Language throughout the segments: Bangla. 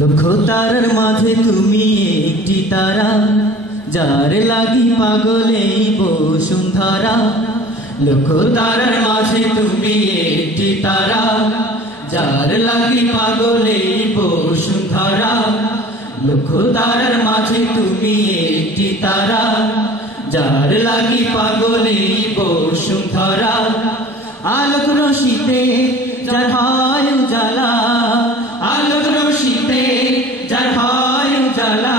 লক্ষ তারার মাঝে তুমি একটি তারা, যার লাগি পাগলে বসুন্ধরা। লক্ষ তারার মাঝে তুমি একটি তারা, যার লাগি পাগলে বসুন্ধরা। লক্ষ তারার মাঝে তুমি একটি তারা, যার লাগি পাগলে বসুন্ধরা। আলোক রশিতে যার হয় উজালা, আলোক রশিতে যার হয় উজালা,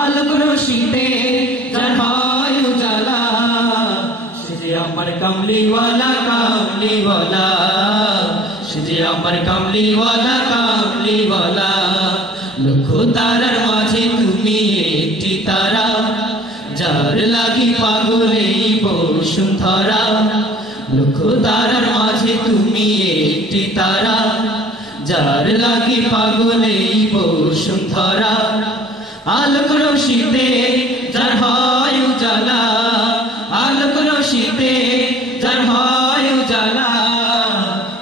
আলোক রশিতে যার হয় উজালা। সে যে আমার কামলিওয়ালা কামলিওয়ালা, সে যে আমার কামলিওয়ালা কামলিওয়ালা। লক্ষ তারার মাঝে তুমি একটি তারা, যার লাগি পাগলে বসুন্ধরা। লক্ষ তারার মাঝে তুমি একটি তারা, যার লাগি পাগলে বসুন্ধরা। আলোক রশিতে যার হয় উজালা, আলোক রশিতে যার হয় উজালা।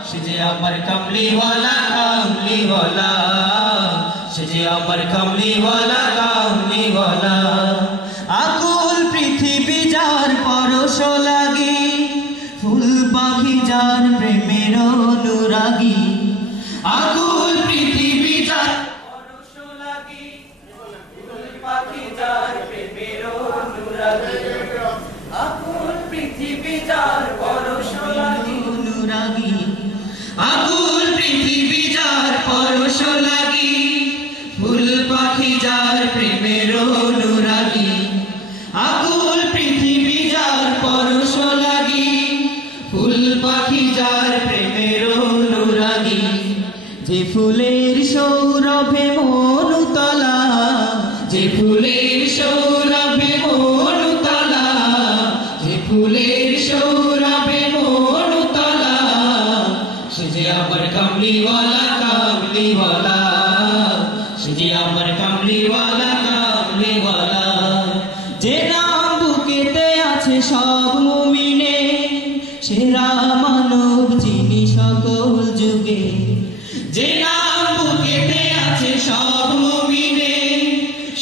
সে যে আমার কামলিওয়ালা কামলিওয়ালা, সে যে আমার কামলিওয়ালা কামলিওয়ালা। আকুল পৃথিবী যার পরশ লাগি, ফুল পাখি যার প্রেমের অনুরাগী। আকুল পৃথিবী যার পরশ লাগি, ফুল পাখি যার প্রেমের অনুরাগী। আকুল পৃথিবী যার পরশ লাগি অনুরাগী, আকুল পৃথিবী যার পরশ লাগি, ফুল পাখি যার প্রেমের অনুরাগী। আকুল পৃথিবী যার পরশ লাগি, ফুল পাখি যার প্রেমের অনুরাগী। যে ফুলের সৌরভে মন উতলা, যে ফুলের সৌরভে মন উতলা, যে ফুলের সৌরভে মন উতলা। সে যে আমার কামলিওয়ালা কামলিওয়ালা, সে যে আমার কামলিওয়ালা কামলিওয়ালা। যে নাম বুকেতে আছে সব মুমিনে, সেরা মানব যিনি সকল যুগে। যে নাম বুকেতে আছে সব মুমিনে,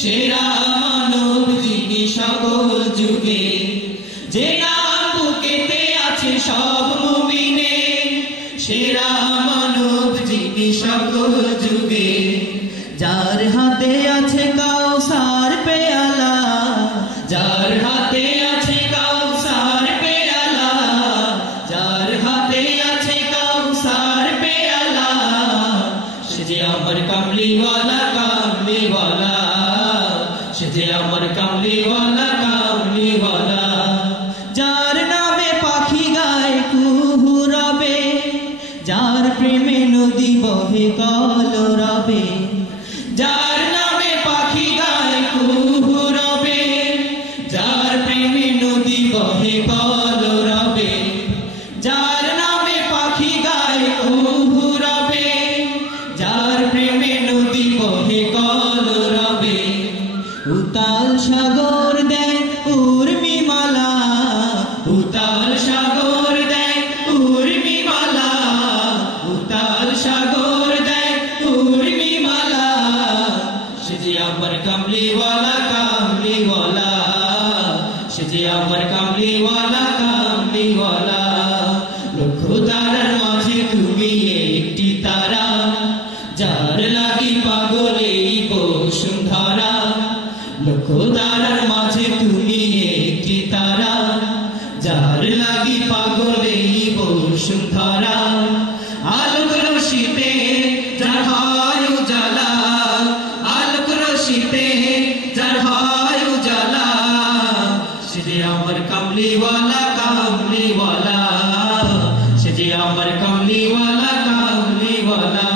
সেরা মানব যিনি সকল যুগে। যে নাম বুকেতে আছে সব মুমিনে, সেরা মানব যিনি সকল যুগে। যার হাতে আছে কাউসার পেয়ালা, যার হাতে আছে কাউসার পেয়ালা, যার হাতে আছে কাউসার পেয়ালা। সে যে আমার কামলিওয়ালা কামলিওয়ালা, সে যে আমার কামলিওয়ালা কামলিওয়ালা। যার নামে পাখি গায় কুহু রবে, যার প্রেমে নদী বহে কলরবে। যার নামে পাখি গায় কুহু রবে, যার প্রেমে নদী বহে কলরবে। যার নামে পাখি গায় কুহু রবে, যার প্রেমে নদী বহে কলরবে। উতাল সাগর দেয় উর্মিমালা, উতাল সাগর দেয় উর্মিমালা, উতাল সাগর দেয় উর্মিমালা। সে যে আমার কামলিওয়ালা কামলিওয়ালা, সে যে আমার কামলিওয়ালা কামলিওয়ালা। লক্ষ তারার মাঝে তুমি একটি তারা, যার লাগি পাগলে বসুন্ধরা। লক্ষ তারার মাঝে তুমি একটি তারা, যার লাগি পাগলে বসুন্ধরা। আলোক রশিতে যার হয় উজালা, আলোক রশিতে যার হয় উজালা। সে যে আমার কামলিওয়ালা কামলিওয়ালা, সে যে আমার কামলিওয়ালা কামলিওয়ালা।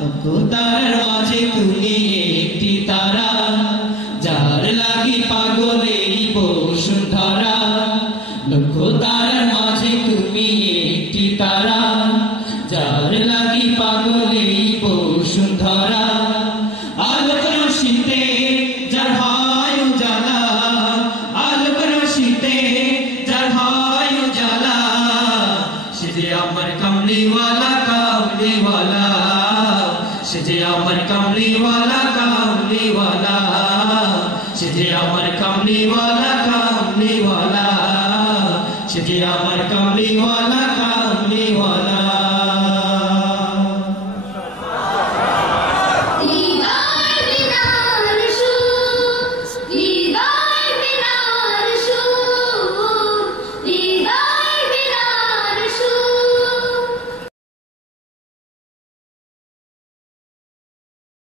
লক্ষ তারার মাঝে তুমি একটি তারা, যার লাগি পাগলে বসুন্ধরা। লক্ষ তারার মাঝে তুমি একটি তারা, যার লাগি পাগলে বসুন্ধরা। আলোক রশিতে যার হয় উজালা, আলোক রশিতে যার হয় উজালা। সে যে আমার কামলিওয়ালা কামলিওয়ালা, সে যে আমার কামলিওয়ালা সে যে আমার কামলিওয়ালা কামলিওয়ালা সে যে আমার কামলিওয়ালা